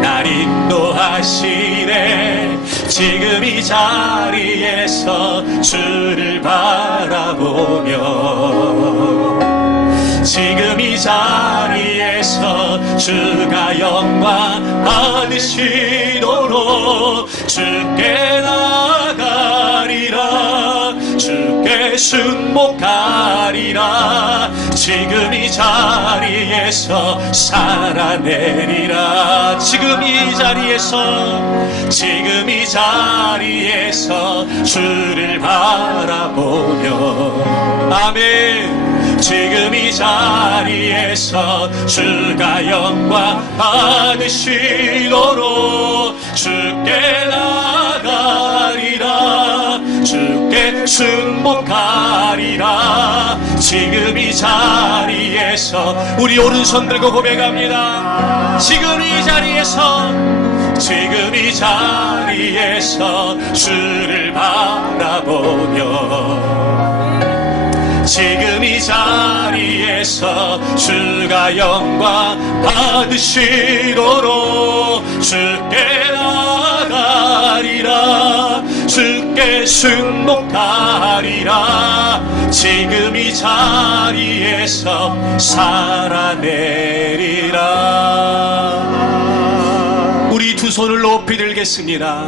날 인도하시네. 지금 이 자리에서 주를 바라보며 지금 이 자리에서 주가 영광 받으시도록 주께 나가리라. 주께 순복하리라. 지금 이 자리에서 살아내리라. 지금 이 자리에서 주를 바라보며 아멘. 지금 이 자리에서 주가 영광 받으시도록 주께 나가리라. 주께 순복하리라. 지금 이 자리에서 우리 오른손 들고 고백합니다. 지금 이 자리에서 주를 바라보며 지금 이 자리에서 주가 영광 받으시도록 주께 나가리라. 주께 순복하리라. 지금 이 자리에서 살아내리라. 우리 두 손을 높이 들겠습니다.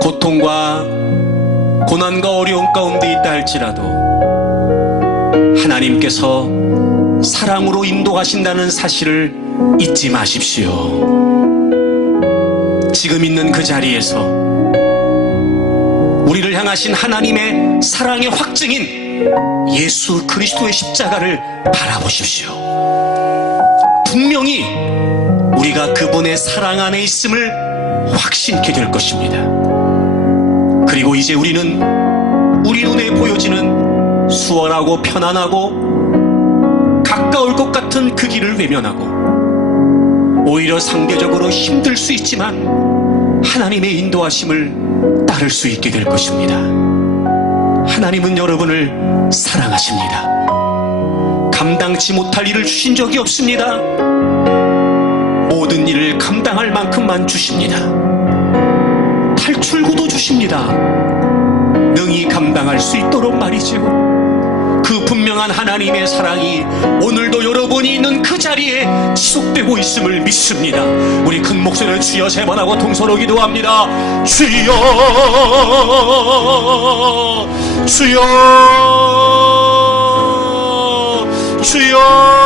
고통과 고난과 어려움 가운데 있다 할지라도 하나님께서 사랑으로 인도하신다는 사실을 잊지 마십시오. 지금 있는 그 자리에서 우리를 향하신 하나님의 사랑의 확증인 예수 그리스도의 십자가를 바라보십시오. 분명히 우리가 그분의 사랑 안에 있음을 확신케 될 것입니다. 그리고 이제 우리는 우리 눈에 보여지는 수월하고 편안하고 가까울 것 같은 그 길을 외면하고 오히려 상대적으로 힘들 수 있지만 하나님의 인도하심을 따를 수 있게 될 것입니다. 하나님은 여러분을 사랑하십니다. 감당치 못할 일을 주신 적이 없습니다. 모든 일을 감당할 만큼만 주십니다. 탈출구도 주십니다. 능히 감당할 수 있도록 말이죠. 그 분명한 하나님의 사랑이 오늘도 여러분이 있는 그 자리에 지속되고 있음을 믿습니다. 우리 큰 목소리를 주여 세 번 하고 통서로 기도합니다. 주여 주여 주여